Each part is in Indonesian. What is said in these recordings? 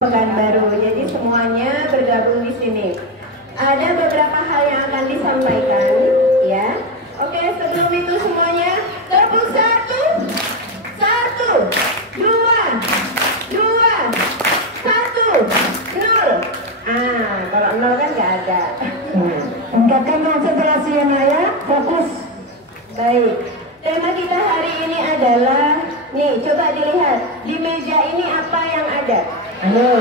Pekanbaru. Jadi semuanya bergabung di sini. Ada beberapa hal yang akan disampaikan, ya. Oke, sebelum itu semuanya tepuk satu, dua, satu, nol. Kalau nol kan nggak ada. Tingkatkan konsentrasi ya, Naya. Fokus. Baik. Tema kita hari ini adalah, nih coba dilihat di meja ini apa yang ada. Ayo.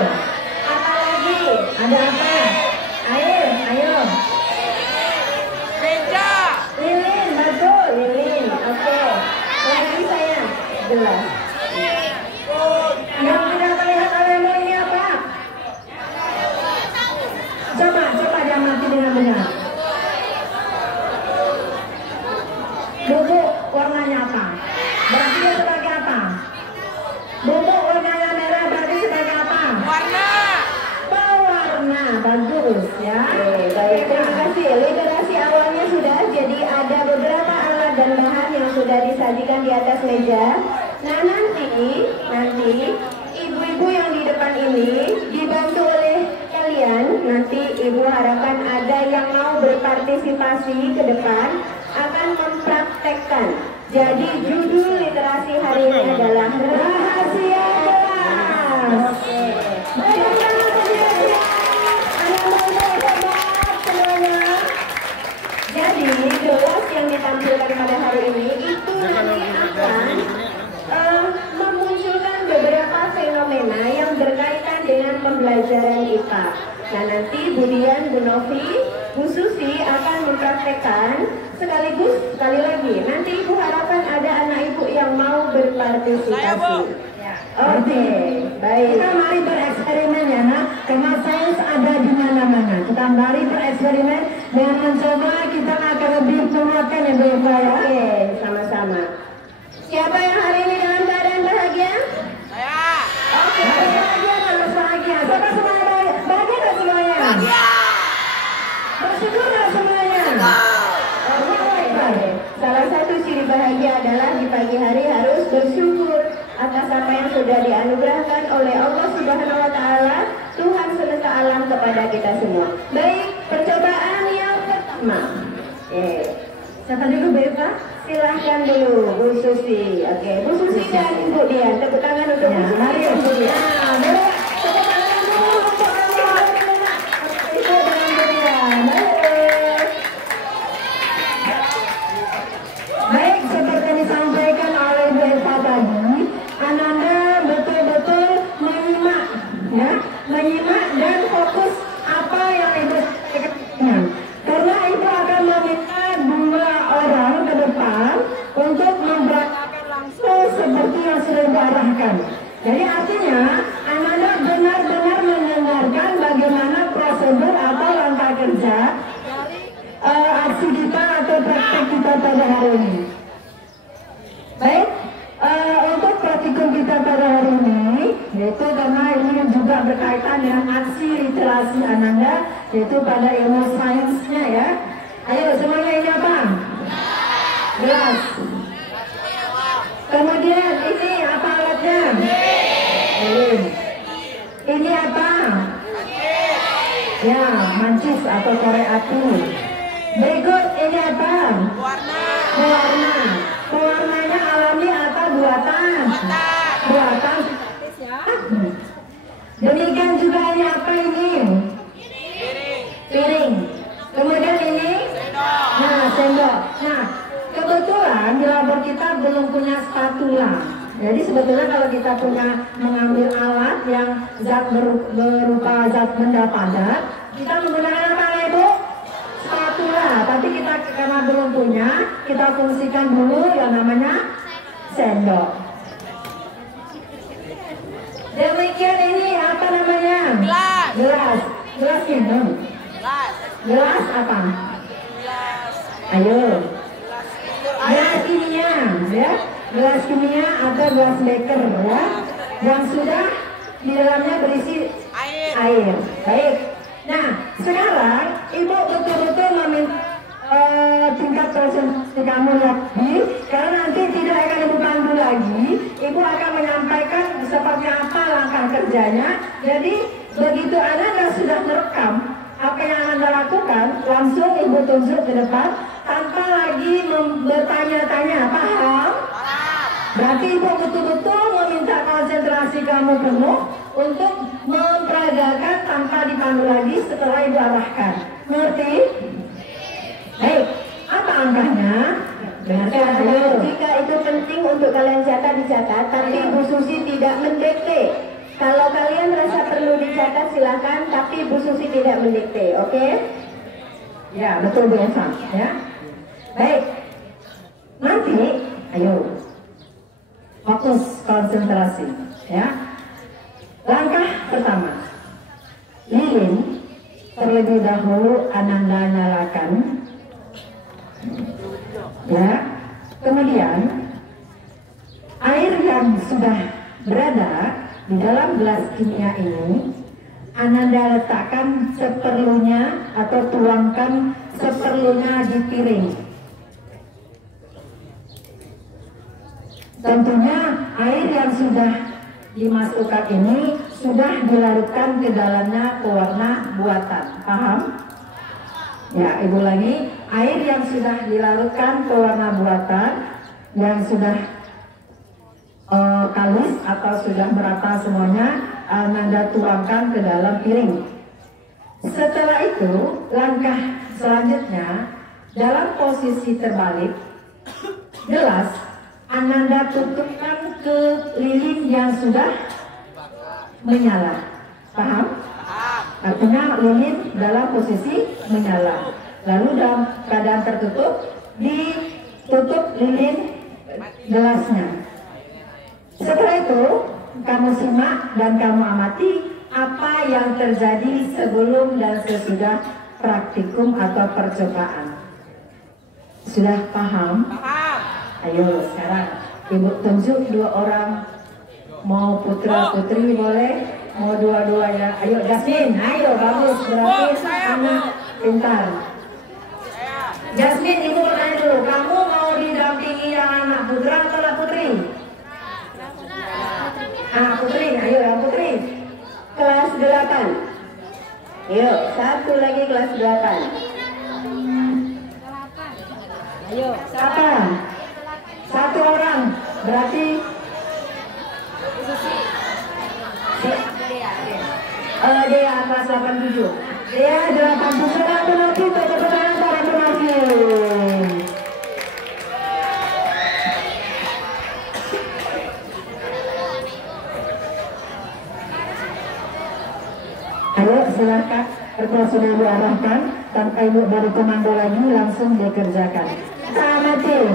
Apa lagi? Ada apa? Ayo. Meja. Lilin, betul. Lilin, oke. Lagi saya jelas. Yang tidak terlihat olehmu ini apa? Coba diamati dengan benar. Bubuk warnanya apa? Berarti dia sebagai apa? Bubuk warnanya merah berarti sebagai apa? Pewarna. Bagus ya. Oke, baik, terima kasih. Literasi awalnya sudah, jadi ada beberapa alat dan bahan yang sudah disajikan di atas meja. Nah, nanti ibu-ibu yang di depan ini dibantu oleh kalian. Nanti ibu harapkan ada yang mau berpartisipasi ke depan akan mempraktekkan. Jadi judul literasi hari ini adalah rahasia kelas. Oke. Jadi gelas yang ditampilkan pada hari ini itu nanti akan memunculkan beberapa fenomena yang berkaitan dengan pembelajaran IPA. Nah, nanti Bu Dian, Bu Novi, Bu Susi akan mempraktekkan sekaligus sekali lagi. Nanti Ibu harapkan ada anak Ibu yang mau berpartisipasi. Oke, baik. Kita mari bereksperimen ya, nak. Karena sains ada di mana-mana. Kita mari bereksperimen dengan mencoba kita akan lebih menguatkan ya, Bu Eva ya. Oke, sama-sama. Siapa yang hari ini dalam keadaan bahagia? Saya. Oke, Bahagia harus bahagia. Siapa semuanya bahagia? Bahagia nggak semuanya? Bersyukur nggak semuanya? Oke, baik. Salah satu ciri bahagia adalah di pagi hari harus bersyukur atas apa yang sudah dianugerahkan oleh Allah Subhanahu wa Ta'ala, Tuhan semesta alam, kepada kita semua. Baik, percobaan yang pertama. Siapa dulu, Bu Eva? Silahkan dulu, Bu Susi. Oke, Bu Susi dan Bu Dian. Tepuk tangan untuk Bu Susi dan Bu Dian. Tepuk tangan dulu untuk itu dengan Bu Dian. Baik, seperti disampaikan oleh Bu Eva tadi, Ananda betul-betul menyimak, ya, menyimak dan fokus apa yang Ibu sampaikan. Karena Ibu akan meminta 2 orang ke depan untuk memberangkatkan langsung seperti yang sudah Ibu arahkan. Jadi artinya Ananda benar-benar mendengarkan bagaimana prosedur atau langkah kerja dari aksi kita atau praktek kita pada hari ini. Baik, untuk praktikum kita pada hari ini, yaitu karena ini juga berkaitan dengan aksi literasi Ananda, yaitu pada ilmu sainsnya ya. Ayo semuanya, ini apa? Gelas. Kemudian ini apa alatnya? Ini apa? Ya, mancis atau korek api. Berikut ini apa? Pewarna. Pewarnanya alami atau buatan? Buatan. Demikian juga ini apa ini? Piring. Kemudian ini? Nah, sendok. Nah, kebetulan di labor kita belum punya spatula. Jadi sebetulnya kalau kita punya mengambil alat yang berupa zat benda padat, kita menggunakan apa, Ibu? Spatula. Tapi kita karena belum punya, kita fungsikan dulu yang namanya sendok. Demikian ini apa namanya? Gelas. Gelas minum. Gelas apa? Ayo. Gelas kimia, ya. Gelas kimia atau gelas beker, ya. Yang sudah di dalamnya berisi air. Baik. Nah, sekarang Ibu betul-betul meminta tingkat konsentrasi kamu lagi, karena nanti tidak akan ibu pandu lagi. Ibu akan menyampaikan seperti apa langkah kerjanya. Jadi begitu Anda sudah merekam apa yang Anda lakukan, langsung ibu tunjuk ke depan tanpa lagi bertanya-tanya. Paham? Berarti ibu betul-betul meminta konsentrasi kamu penuh untuk memperagakan tanpa dipandu lagi setelah ibu arahkan. Ngerti? Baik, apa angkanya? Jika itu penting untuk kalian catat, dicatat, tapi Bu Susi tidak mendikte. Kalau kalian rasa perlu dicatat silakan, tapi Bu Susi tidak mendikte, oke? Ya, betul Bu Eva, ya. Baik. Nanti, ayo. Fokus konsentrasi, ya. Langkah pertama. Lilin terlebih dahulu Ananda nyalakan. Ya. Kemudian air yang sudah berada di dalam gelas kimia ini Ananda letakkan seperlunya atau tuangkan seperlunya di piring. Tentunya air yang sudah dimasukkan ini sudah dilarutkan ke dalamnya pewarna buatan. Paham? Ya, ibu lagi. Air yang sudah dilarutkan pewarna buatan yang sudah kalis atau sudah merata semuanya, Ananda tuangkan ke dalam piring. Setelah itu, langkah selanjutnya dalam posisi terbalik, gelas Ananda tutupkan ke lilin yang sudah menyala. Paham? Artinya lilin dalam posisi menyala. Lalu dalam keadaan tertutup, ditutup lilin gelasnya. Setelah itu, kamu simak dan kamu amati apa yang terjadi sebelum dan sesudah praktikum atau percobaan. Sudah paham? Paham. Ayo sekarang ibu tunjuk 2 orang, mau putra putri boleh, mau dua-duanya. Ayo Jasmine, ayo bagus, berarti anak pintar. Jasmine, ibu bertanya dulu, kamu mau didampingi yang anak putra atau anak putri? Anak putri, ayo yang putri. Kelas 8. Yuk, satu lagi kelas 8. Ayo, siapa? 1 orang, berarti dia kelas 87. Dia 87 aku nanti tepuk tangan para penonton. Ayo silakan, pertemuan sudah diarahkan, tanpa ibu baru komando lagi langsung dikerjakan. Amati.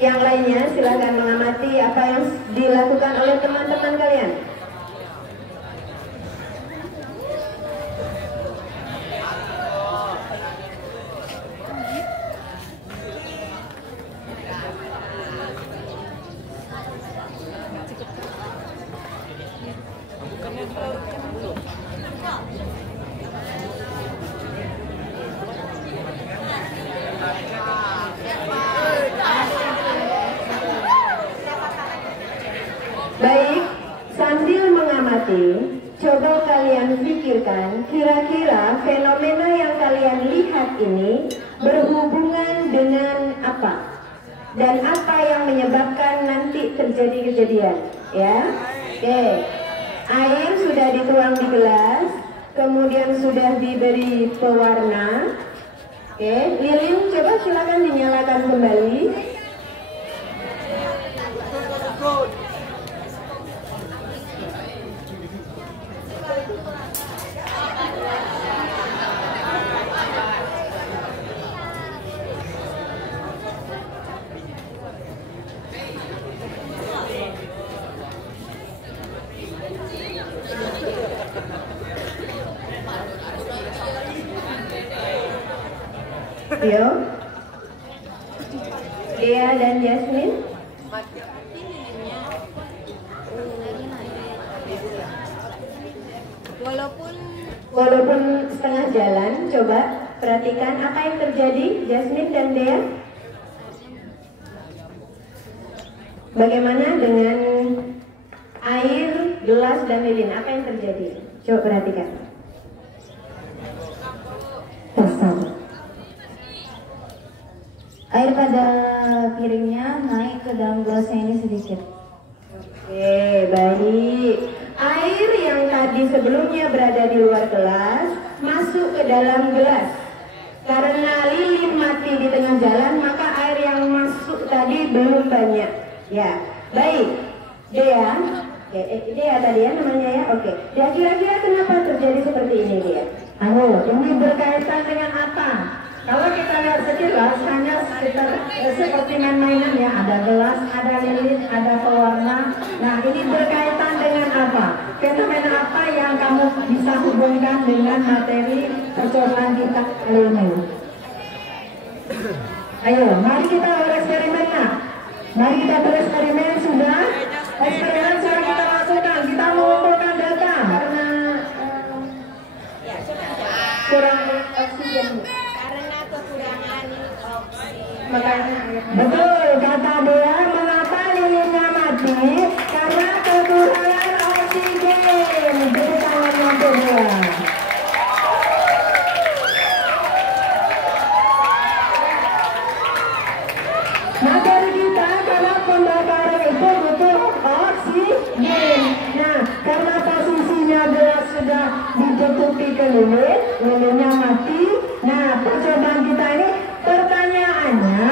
Yang lainnya silakan mengamati apa yang dilakukan oleh teman-teman kalian. Baik, sambil mengamati, coba kalian pikirkan kira-kira fenomena yang kalian lihat ini berhubungan dengan apa? Dan apa yang menyebabkan nanti terjadi kejadian, ya? Oke, air sudah dituang di gelas, kemudian sudah diberi pewarna. Oke, lilin coba silakan dinyalakan kembali. Yo, Dea dan Jasmine. Walaupun setengah jalan, coba perhatikan apa yang terjadi, Jasmine dan Dea. Bagaimana dengan air, gelas, dan lilin? Apa yang terjadi? Coba perhatikan. Air pada piringnya naik ke dalam gelasnya ini sedikit. Oke, baik. Air yang tadi sebelumnya berada di luar gelas masuk ke dalam gelas. Karena lilin mati di tengah jalan, maka air yang masuk tadi belum banyak. Ya, baik. Dea, Dea tadi ya namanya ya. Oke. Dea, kira-kira kenapa terjadi seperti ini, Dea? Ini berkaitan dengan apa? Kalau kita lihat sekilas hanya seperti main-mainan ya, ada gelas, ada lilin, ada pewarna. Nah, ini berkaitan dengan apa? Fenomena apa yang kamu bisa hubungkan dengan materi percobaan kita kali ini? Ayo, mari kita bereksperimen ya. Mari kita bereksperimen sudah. Eksperimen sudah kita lakukan. Kita mengumpulkan data. Karena kurang oksigen. Betul, kata dia, mengapa lilinnya mati? Karena kekurangan oksigen. Jadi tangannya untuk dia. Materi kita karena pembakaran itu butuh oksigen. Nah, karena posisinya gelas sudah ditutupi ke lilin, lilinnya mati. Nah, percobaan kita ini pertanyaannya,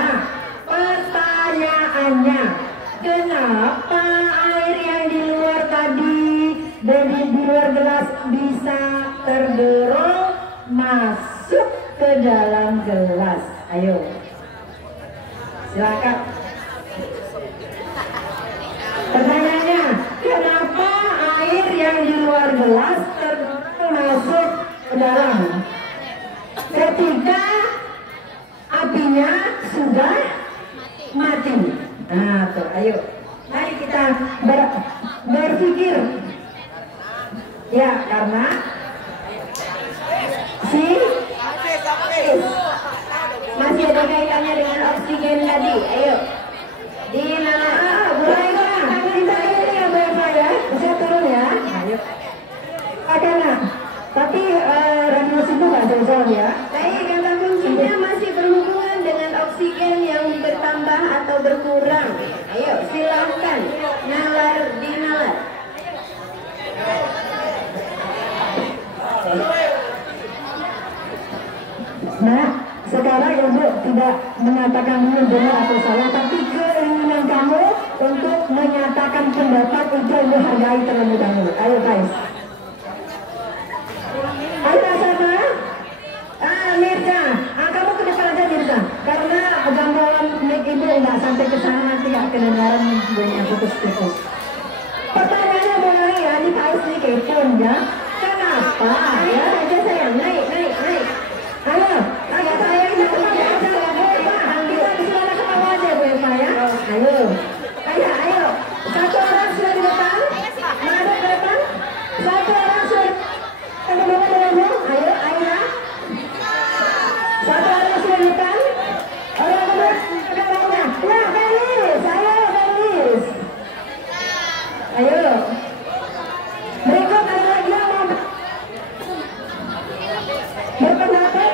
kenapa air yang di luar tadi dari di luar gelas bisa terdorong masuk ke dalam gelas? Ayo, silakan. Pertanyaannya, kenapa air yang di luar gelas terdorong masuk ke dalam? Ketika apinya sudah mati. Nah, tuh, ayo. Mari kita berpikir. Ya, karena masih ada kaitannya dengan oksigen tadi. Ayo. Mulai lah. Kita ini ya, Bapak ya. Bisa turun ya. Ayo. Karena tapi radius itu nggak jauh ya. Baik, kata kuncinya masih berhubungan dengan oksigen yang bertambah atau berkurang. Ayo, silahkan dinalar. Nah, sekarang Ibu tidak menyatakan ini benar atau salah, tapi keinginan kamu untuk menyatakan pendapat itu dihargai terlebih dahulu. Ayo guys. Ayo sana. Mirza, kamu ke depan aja Mirza, karena gangguan mic itu nggak sampai ke sana nanti nggak kedengaran bunyinya putus-putus. Pertanyaannya mulai ya, ini Pais nih kepo ya. Kenapa? Ya aja sayang, naik. Ayo, saya ini teman ya, kita di sana ke bawah aja Bu Eva ya. Ayo. Satu orang sudah di depan, mana ke depan? Satu orang sudah di depan. Ayo. Satu orang sudah di depan. Orang kedua, nah, Felis. Ayo. Berikut ada lagi yang mau berpendapat.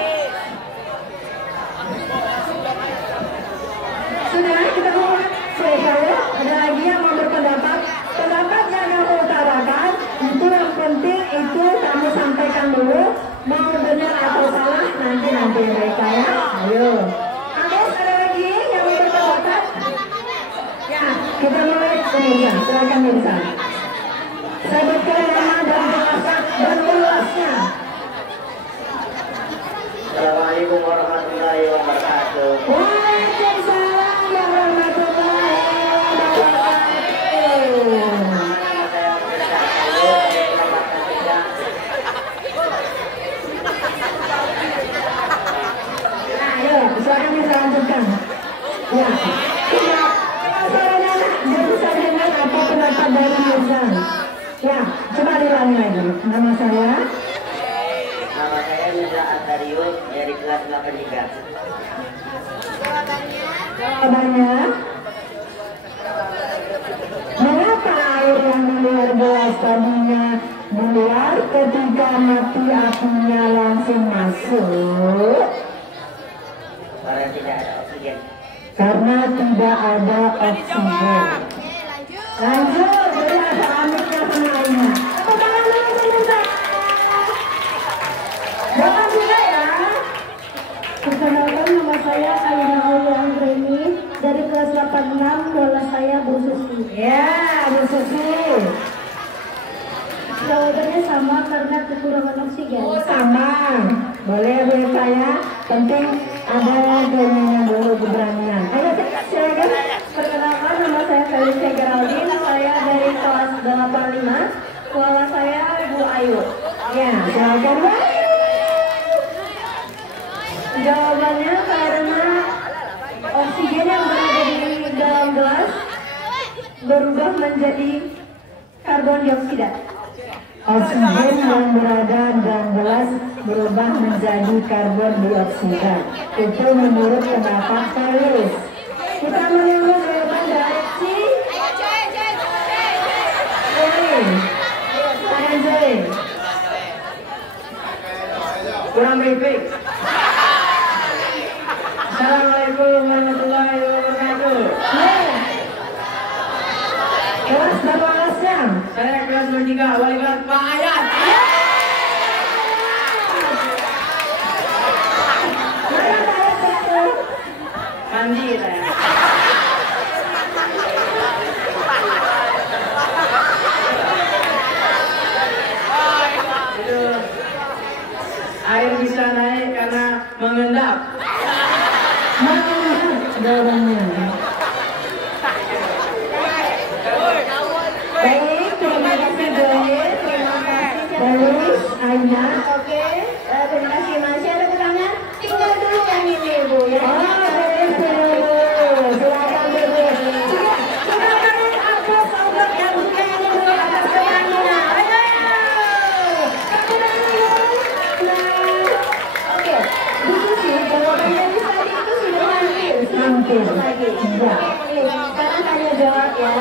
Sudah, kita mau selesai. Ada lagi yang mau berpendapat. Pendapat yang kamu utarakan itu yang penting itu kamu sampaikan dulu. Mau benar atau salah nanti mereka ya. Ayo. Ada lagi yang mau berpendapat? Ya, kita mulai kemudian. Silakan Mirza. Sebutkan nama dan ulasnya. Assalamualaikum warahmatullahi wabarakatuh. Waalaikumsalam warahmatullahi wabarakatuh. Ayo, silakan bisa lanjutkan. Ya, saya bisa dengar apa pendapat dari Mirza. Ya, coba diulangi lagi. Nama saya? Nama saya Neza Antarius dari kelas 83. Jawabannya? Mengapa air yang di luar gelas tadinya di luar, ketika mati apinya langsung masuk? Karena tidak ada oksigen. Karena tidak ada oksigen. Lanjut, beri asa amiknya semuanya. Tepuk tangan dulu sebentar. Jangan juga ya. Perkenalkan, nama saya Aina Aulia Anggreni dari kelas 86, bola saya Bu Susi. Ya, Bu Susi. Jawabannya sama karena kekurangan oksigen. Oh, sama. Boleh boleh saya. Penting ada keinginan dulu, keberanian. Ayo silakan. Perkenalkan, nama saya Felicia Geraldine, saya dari kelas 85, bola saya Bu Ayu. Ya, silakan Bu. Jawabannya karena oksigen yang berada di dalam gelas berubah menjadi karbon dioksida. Oksigen yang berada dalam gelas berubah menjadi karbon dioksida. Itu menurut pendapat Felis. Kita menunggu jawaban dari si Joy. Kurang briefing. Assalamualaikum warahmatullahi wabarakatuh. Kelas berapa kelasnya? Saya kelas 23, wali kelas Pak Ayat. Mandi saya. Itu air bisa naik karena mengendap. Jawabannya. Baik, terima kasih Joy, terima kasih. Felis, Aina. Oke, terima kasih. Masih ada pertanyaan? Tinggal dulu yang ini Bu ya. Silakan dulu. Silakan aku sobat yang bukan dulu atas temannya. Ayo. Oke, Bu Susi, jawabannya di tadi itu sudah hampir. Hampir. Ya. Sekarang tanya jawab ya.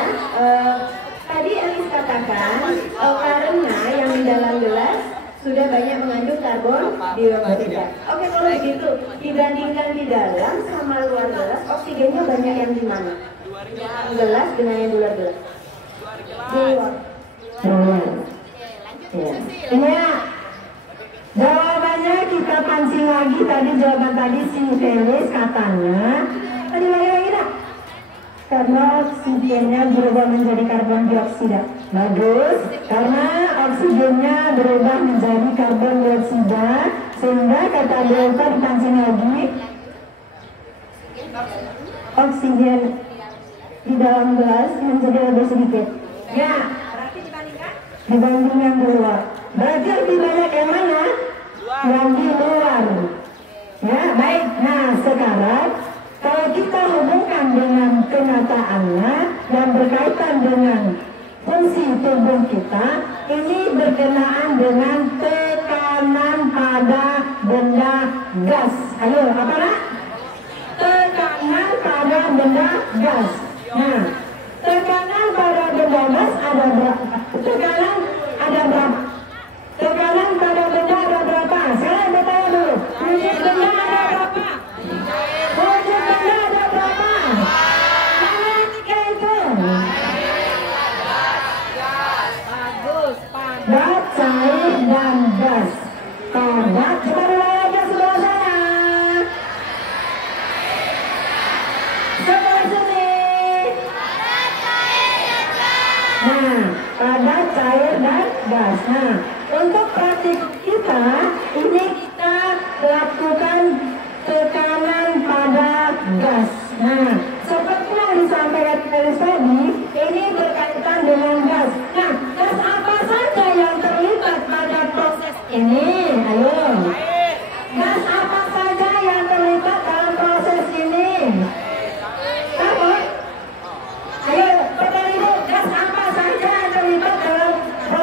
Tadi Elis katakan karena yang di dalam gelas sudah banyak mengandung karbon dioksida. Oke, kalau begitu dibandingkan di dalam sama luar gelas, oksigennya banyak yang di mana? Gelas dengan yang di luar gelas. Di luar. Ya. Ini ya. Jawabannya kita pancing lagi. Tadi jawaban tadi si Felis katanya. Tadi lagi dah. Karena oksigennya berubah menjadi karbon dioksida. Bagus. Karena oksigennya berubah menjadi karbon dioksida, sehingga kata delta dipancing lagi. Oksigen di dalam gelas menjadi lebih sedikit. Ya. Dibanding yang di luar. Berarti lebih banyak yang mana? Yang di luar. Ya, baik. Nah, sekarang kalau kita hubungkan dengan kenyataannya yang berkaitan dengan fungsi tubuh kita, ini berkenaan dengan tekanan pada benda gas. Ayo, apa nak? Tekanan pada benda gas. Nah, tekanan pada benda gas ada berapa? Tekanan ada berapa? Tekanan pada benda ada berapa? Saya bertanya dulu. Wujud benda ada berapa? Wujud benda ada berapa? Mana tiga itu? Padat, cair, dan gas. Padat, coba mulai aja sebelah sana. Sebelah sini. Nah, padat, cair, dan gas. Nah, untuk praktik kita, ini kita lakukan tekanan pada gas. Nah, seperti yang disampaikan Felis tadi, ini berkaitan dengan gas. Nah, gas apa saja yang terlibat pada proses ini? Ayo. Gas apa saja yang terlibat dalam proses ini? Apa? Ayo, pertanyaan ibu, gas apa saja yang terlibat dalam proses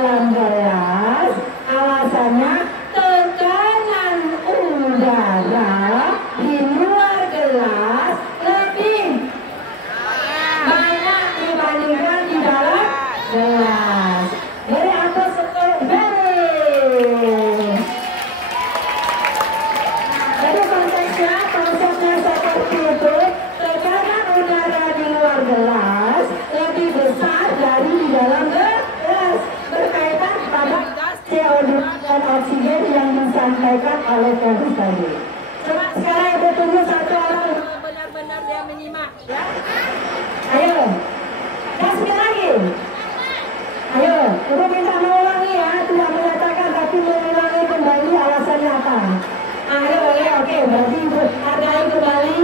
dalam gelas. Alasannya tekanan udara di luar gelas lebih banyak dibandingkan di dalam gelas. Dari atas ke bawah. Jadi konsepnya seperti itu. Tekanan udara di luar gelas lebih besar dari di dalam gelas, berkaitan pada CO2 dan oksigen yang disampaikan oleh Ferris tadi. Coba sekarang ibu tunggu satu orang benar-benar dia menyimak ya. Ayo, kasih lagi. Ayo, ibu minta mengulangi ya, tidak menyatakan tapi mengulangi kembali alasannya apa. Ayo, oke, berarti ibu hargai kembali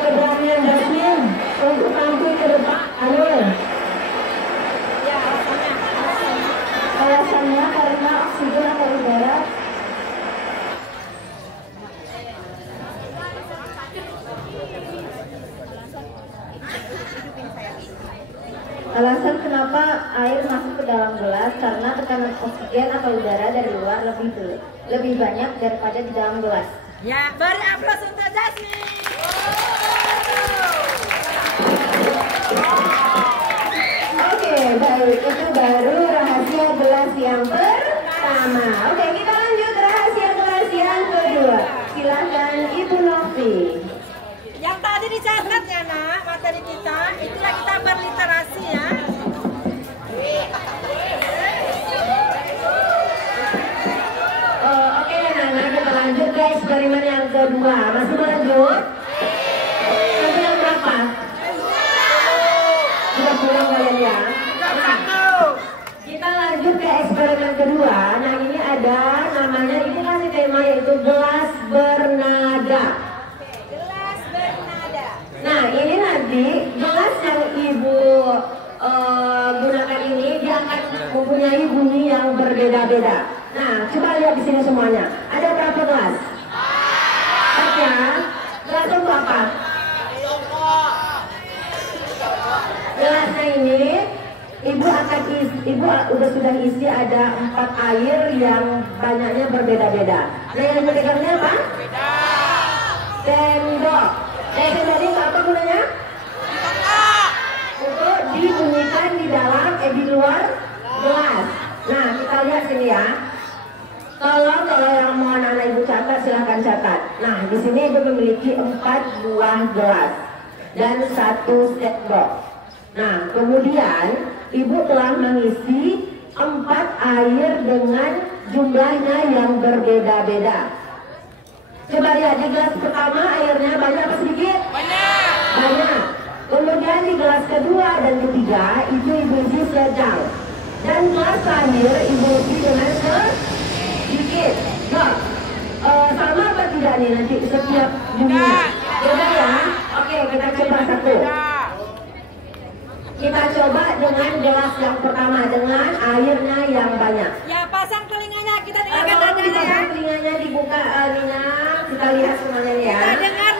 keberanian Jasmine untuk tampil ke depan. Ayo. Ya, Alasannya karena oksigen atau udara. Alasan kenapa air masuk ke dalam gelas karena tekanan oksigen atau udara dari luar lebih banyak daripada di dalam gelas. ya, beri aplaus untuk Jasmine. Oke, baik, itu baru rahasia gelas yang pertama. Oke, kita lanjut rahasia gelas yang kedua. Silakan Ibu Novi. Yang tadi dicatat ya nak, materi kita, itulah kita berliterasi ya. Oke, nah kita lanjut ke eksperimen yang kedua. Masih mau lanjut? Sampai yang berapa? Sudah pulang kalian ya? Kita lanjut ke eksperimen kedua. Nah ini ada namanya, ini kasih tema yaitu gelas bernada. Gelas bernada. Nah ini nanti gelas yang ibu gunakan ini dia akan mempunyai bunyi yang berbeda-beda. Nah coba lihat di sini semuanya. Ada berapa gelas? Empat ya. Gelas untuk apa? Gelasnya ini ibu sudah isi ada 4 air yang banyaknya berbeda-beda. Nah yang dipegangnya apa? Sendok. Sendok ini apa gunanya? Untuk dibunyikan di luar gelas. Nah kita lihat sini ya. Kalau yang mau anak-anak ibu catat silahkan catat. Nah di sini ibu memiliki 4 buah gelas dan 1 sendok. Nah kemudian ibu telah mengisi 4 air dengan jumlahnya yang berbeda-beda. Coba lihat di gelas pertama airnya banyak apa sedikit? Banyak. Kemudian di gelas kedua dan ketiga itu ibu isi sedang. Dan gelas terakhir ibu isi dengan sedikit. Nah, sama apa tidak nih nanti setiap bunyinya? Beda ya? Oke, kita coba satu. Kita coba dengan gelas yang pertama dengan airnya yang banyak. Ya, pasang telinganya, kita dengarkan nadanya ya. Telinganya dibuka, Nina. Kita lihat semuanya ya. Kita dengar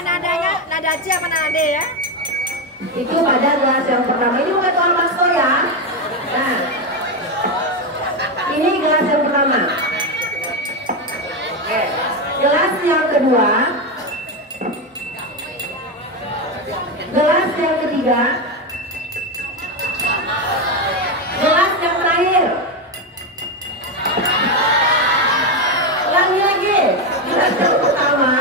nadanya, nada C apa nada D ya? Itu pada gelas yang pertama. Ini bukan tukang bakso ya. Nah, ini gelas yang pertama. Oke. Gelas yang kedua. Gelas yang ketiga. Gelas yang terakhir. Ulangi lagi. Gelas yang pertama.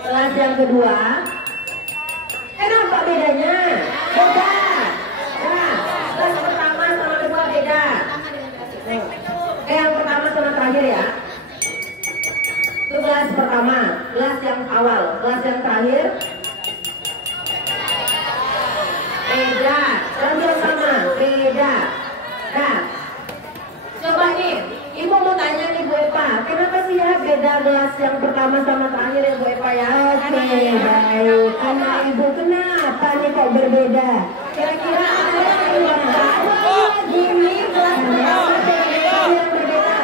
Gelas yang kedua. Kenapa bedanya? Beda. Nah, gelas pertama sama kedua beda. Yang pertama sama terakhir ya. Itu gelas pertama, gelas yang awal, gelas yang terakhir beda, dan sama beda. Nah, coba nih, ibu mau tanya nih Bu Epa, kenapa sih ya beda gelas yang pertama sama terakhir ya Bu Epa ya? Oke, baik. Karena ibu kenapa nih kok berbeda? Kira-kira ada yang tahu gini gelas pertama yang berbeda?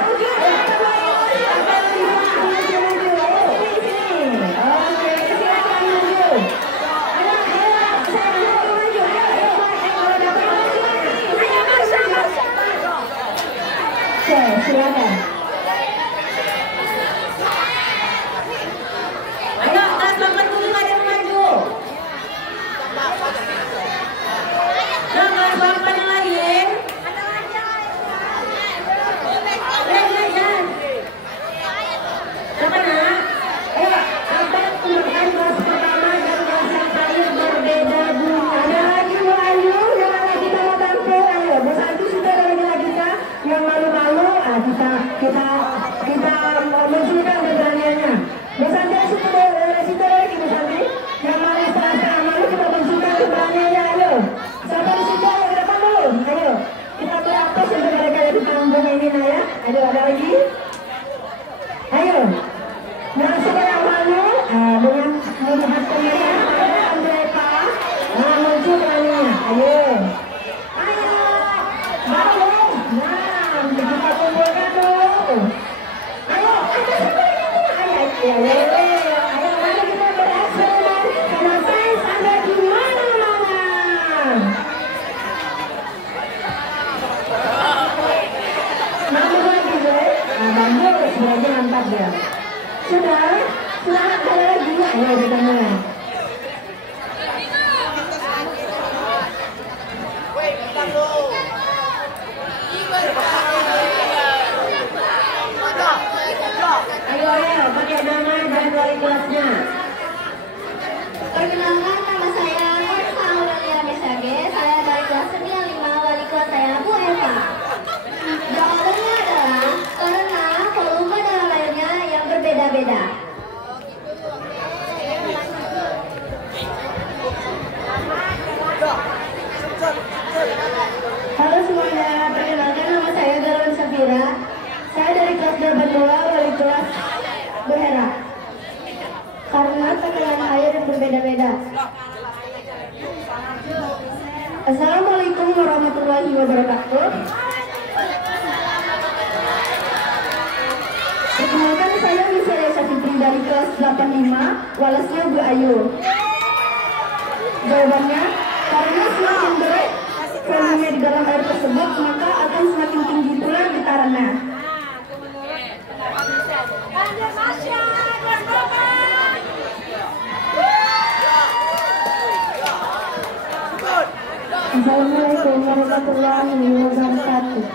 Ayo kita mulai. Ayo, pakai nama dan wali kelasnya. Perkenalkan, nama saya Korsa Aurelia Mesage. Saya dari kelas 95, wali kelas saya Bu Eva. Jawabannya adalah karena volume dalam airnya yang berbeda-beda. Halo semuanya, perkenalkan nama saya Garwan Safira. Saya dari kelas 82, wali kelas Bu Hera. Karena tekanan air yang berbeda-beda. Assalamualaikum warahmatullahi wabarakatuh. Perkenalkan, saya Lisa Desa Fitri dari kelas 85, walasnya Bu Ayu. Jawabannya, karena semakin berat volume di dalam air tersebut, maka akan semakin tinggi pula getarannya. Lanjut Masya, kelas berapa? Assalamualaikum warahmatullahi wabarakatuh.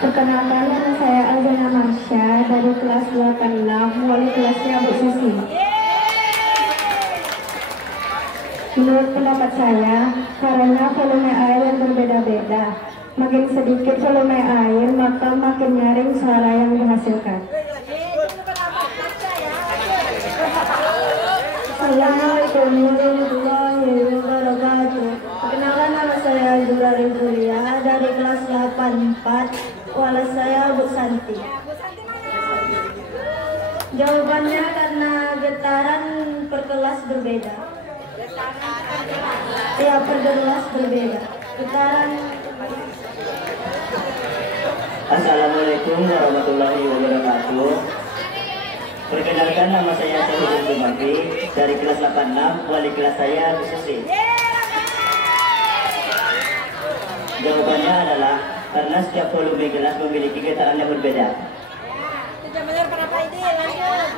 Perkenalkan, nama saya Azana Marsha dari kelas 86, wali kelasnya Bu Susi. Menurut pendapat saya, karena volume air yang berbeda-beda, makin sedikit volume air, maka makin nyaring suara yang dihasilkan. Assalamualaikum warahmatullahi wabarakatuh. Perkenalkan, nama saya Zurari Zulia dari kelas 84, walas saya Bu Santi. Jawabannya karena getaran per kelas berbeda. Ya, per kelas berbeda. Getaran. Assalamualaikum warahmatullahi wabarakatuh. Perkenalkan, nama saya Syahidul Jumafi dari kelas 86, wali kelas saya Bu Susi. Jawabannya adalah karena setiap volume gelas memiliki getaran yang berbeda. Tidak benar berapa ide, lanjut.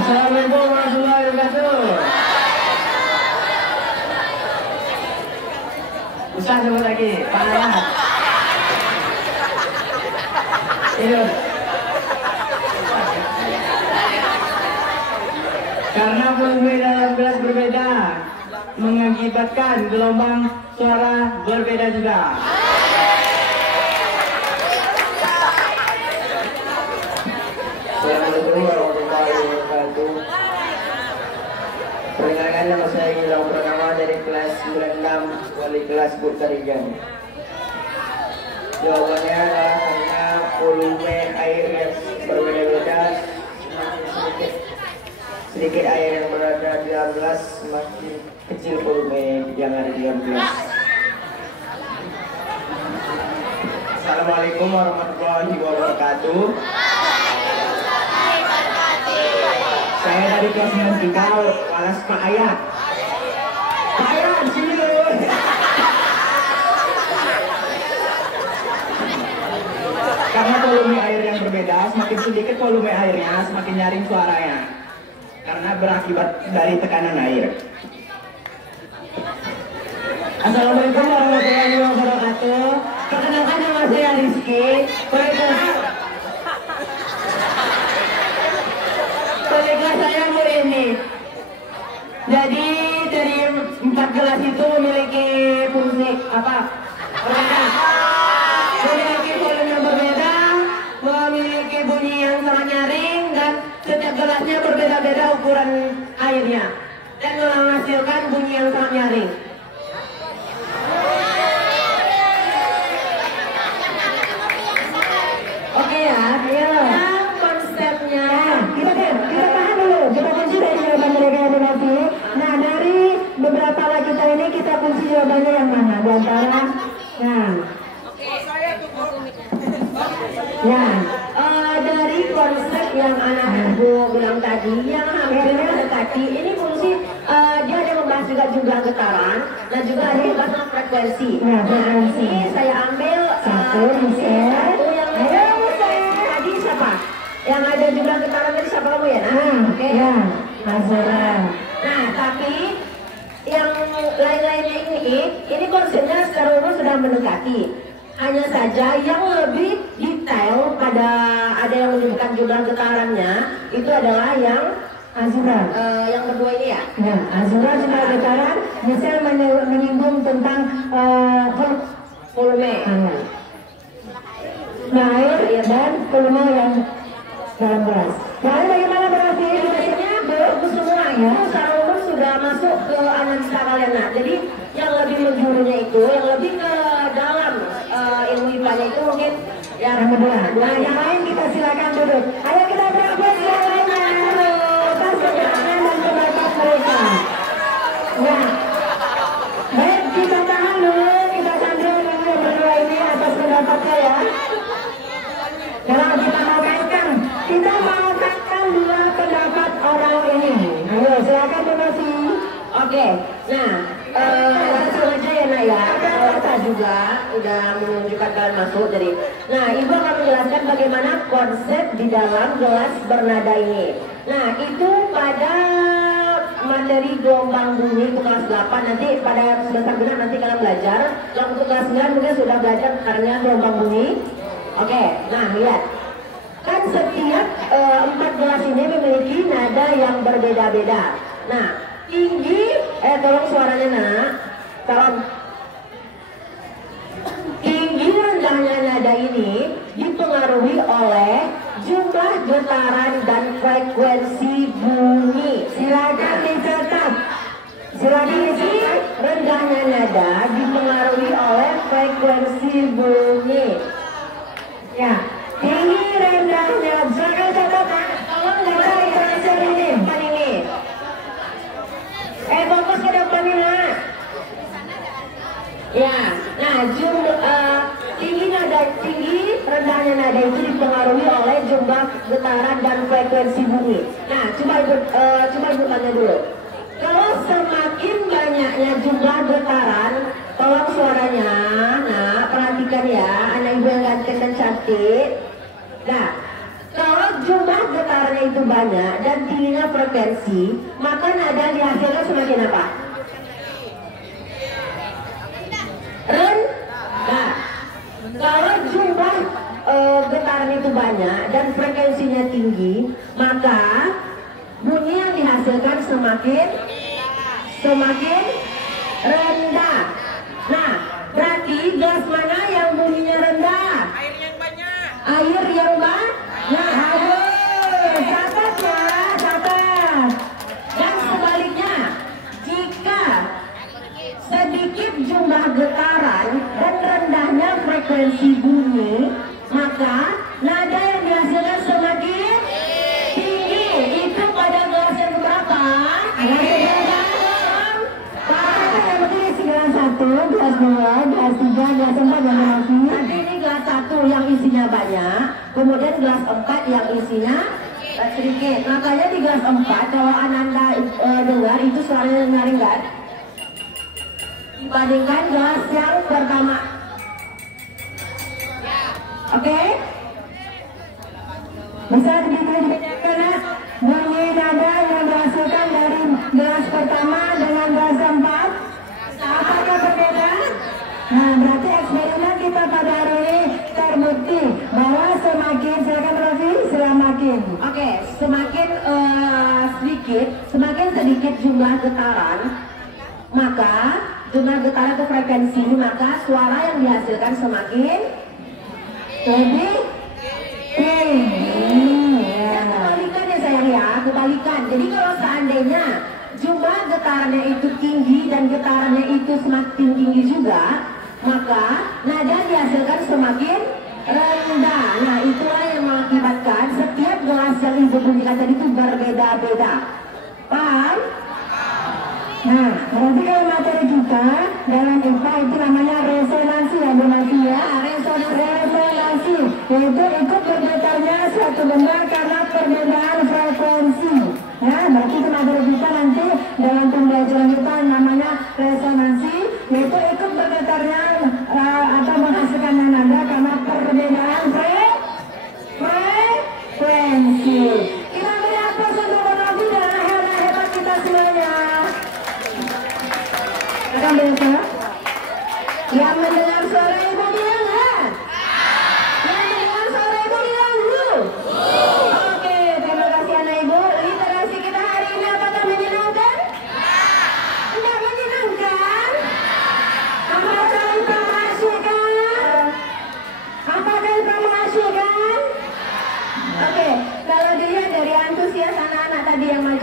Assalamualaikum warahmatullahi wabarakatuh. Ustaz sebut lagi, Pak Ayat. Iya. Karena volume dalam gelas berbeda, mengakibatkan gelombang suara berbeda juga. Assalamualaikum warahmatullahi wabarakatuh. Perkenalkan, nama saya Gilang Pranama dari kelas 96, wali kelas Bu Tarigan. Jawabannya adalah karena volume air yang berbeda-beda, sedikit air yang berada di dalam gelas, semakin kecil volume yang ada di dalam gelas. Assalamualaikum warahmatullahi wabarakatuh. Saya dari kelas 93, walas Pak Ayat. Pak Ayat, sini loh. Karena volume air yang berbeda, semakin sedikit volume airnya, semakin nyaring suaranya. Karena berakibat dari tekanan air. Assalamualaikum warahmatullahi wabarakatuh. Perkenalkan, nama saya Rizky. Kelas saya hari ini. Jadi dari 4 gelas itu memiliki fungsi apa? Berbeda. Memiliki volume yang berbeda, memiliki bunyi yang sangat nyaring, dan setiap gelasnya berbeda-beda ukuran airnya dan menghasilkan bunyi yang sangat nyaring. Oke ya, ayo. Konsepnya kita paham dulu. Kita kunci dari jawaban mereka yang dinanti. Nah, dari beberapa lagi kita ini kita kunci jawabannya yang mana? Di antara, nah, ya, dari konsep yang anak ibu bilang tadi, yang hampir mendekati, ini fungsi dia ada membahas juga jumlah getaran dan juga ada membahas frekuensi. Nah, frekuensi. Ini saya ambil Ayo Michelle. Ayo Michelle. Tadi siapa? Yang ada jumlah getaran tadi siapa kamu ya? Oke. Ya, Azura. Nah, tapi yang lain-lainnya ini konsepnya secara umum sudah mendekati. Hanya saja yang lebih detail pada ada yang menyebutkan jumlah getarannya itu adalah yang Azura. Yang kedua ini ya. Ya, Azura jumlah getaran. Michelle menyinggung tentang volume. Nah, air dan volume yang dalam gelas. Lalu bagaimana berarti? Biasanya bagus semua ya. Secara umum sudah masuk ke analisa kalian. Nah, jadi yang lebih menjurunya itu, yang lebih ke dalam ilmu IPA-nya itu mungkin yang kedua. Nah, yang lain kita silakan duduk. Ayo kita berakhir yang lainnya. Atas keterangan dan pendapat mereka. Nah, baik kita tahan dulu, kita sambil dulu yang berdua ini atas pendapatnya ya. Kalau kita mau kaitkan dua pendapat orang ini. Ayo silakan donasi. Oke, nah langsung aja ya Nak ya. Kita juga udah menunjukkan kalian masuk. Jadi, nah Ibu akan menjelaskan bagaimana konsep di dalam gelas bernada ini. Nah itu pada materi gelombang bunyi untuk kelas 8 nanti pada semester genap nanti kalian belajar. Yang untuk kelas 9 mungkin sudah belajar karena gelombang bunyi. Oke, nah lihat. Kan setiap 4 gelas ini memiliki nada yang berbeda-beda. Nah, tinggi, tolong suaranya Nak, tolong. Tinggi rendahnya nada ini dipengaruhi oleh jumlah getaran dan frekuensi bunyi. Silakan dicatat. Tinggi rendahnya nada dipengaruhi oleh frekuensi bunyi. Ya, tinggi rendahnya. Silakan catat. Tolong baca interaksi ini. Depan ini. Fokus ke depan ini Nak. Ya, nah tinggi rendahnya nada itu dipengaruhi oleh jumlah getaran dan frekuensi bunyi. Nah, coba ibu tanya dulu. Kalau semakin banyaknya jumlah getaran, tolong suaranya, nah perhatikan ya, anak ibu yang ganteng dan cantik. Nah, kalau jumlah getarannya itu banyak dan tingginya frekuensi, maka nada yang dihasilkan semakin apa? Rendah. Kalau jumlah getaran itu banyak dan frekuensinya tinggi, maka bunyi yang dihasilkan semakin rendah. Nah, berarti gelas mana yang bunyinya rendah? Air yang banyak. Air yang banyak. Ayo, catat ya, catat. Dan sebaliknya, jika sedikit jumlah getaran dan rendahnya frekuensi bunyi, maka nada yang dihasilkan semakin tinggi. Itu pada gelas yang berapa? Yang penting isi gelas 1, gelas 2, gelas 3, gelas 4 dan donasi. Nanti ini gelas 1 yang isinya banyak, kemudian gelas 4 yang isinya sedikit. Makanya di gelas 4 kalau Ananda dengar itu suaranya nyaring kan? Dibandingkan gelas yang pertama. Oke? Bisa dibedakan bunyi nada yang dihasilkan dari gelas pertama dengan gelas 4. Apakah berbeda? Nah, berarti eksperimen kita pada hari ini terbukti bahwa silakan Rofi, semakin. Oke, semakin sedikit jumlah getaran, maka jumlah getaran atau frekuensi, maka suara yang dihasilkan semakin lebih tinggi. Kebalikan ya sayang ya, kebalikan. Jadi kalau seandainya jumlah getarannya itu tinggi dan getarannya itu semakin tinggi juga, maka nada dihasilkan semakin rendah. Nah, itulah yang mengakibatkan setiap gelas yang ibu bunyikan tadi itu berbeda-beda. Paham? Nah, berarti kalau materi kita dalam IPA itu namanya resonansi ya, donasi ya. Resonansi, yaitu ikut bergetarnya suatu benda karena perbedaan frekuensi. Ya, berarti itu materi kita nanti dalam pembelajaran kita namanya resonansi, yaitu ikut bergetarnya atau menghasilkan nada karena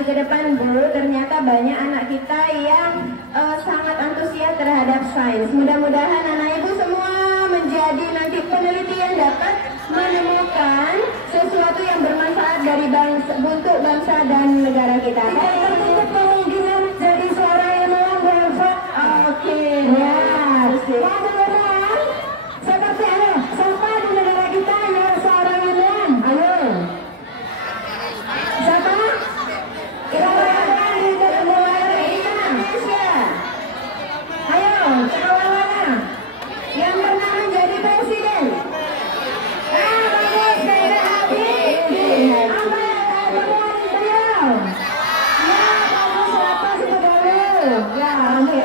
ke depan Bu, ternyata banyak anak kita yang sangat antusias terhadap sains. Mudah-mudahan anak ibu semua menjadi nanti peneliti yang dapat menemukan sesuatu yang bermanfaat dari untuk bangsa dan negara kita. Tertutup kemungkinan jadi suara ilmuwan Bu Elva. Oke, Ya, sip. mudah-mudahan seperti ayo, siapa di negara kita yang seorang ilmuwan? Ayo. Siapa? Ilmuwan di negara Indonesia Ayo, kawan mana? yang pernah menjadi presiden. Bagus, Daerah Habib. Apa temuan beliau? Ya, bagus, apa sudah dulu? Ya, oke.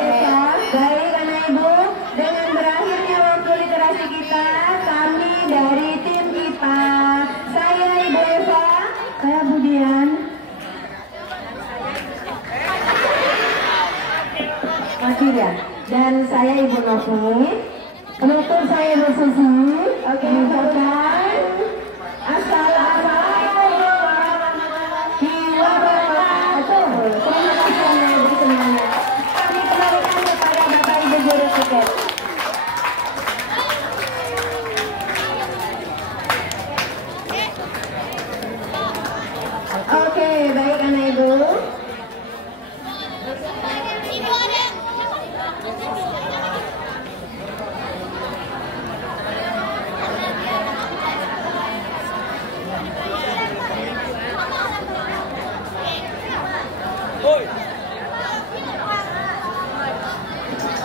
Baik anak ibu, dengan berakhirnya waktu literasi kita, kami dari tim IPA, saya Ibu Eva, Saya Budian. Masih ya, dan saya Ibu Novi. Penutup saya Ibu Susi. Oke, Mengucapkan Assalamualaikum warahmatullahi wabarakatuh. Terima kasih anak ibu semuanya. Kami kembalikan kepada Bapak Ibu Guru Tiket. Oke, baik anak ibu.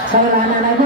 Baiklah anak-anakku,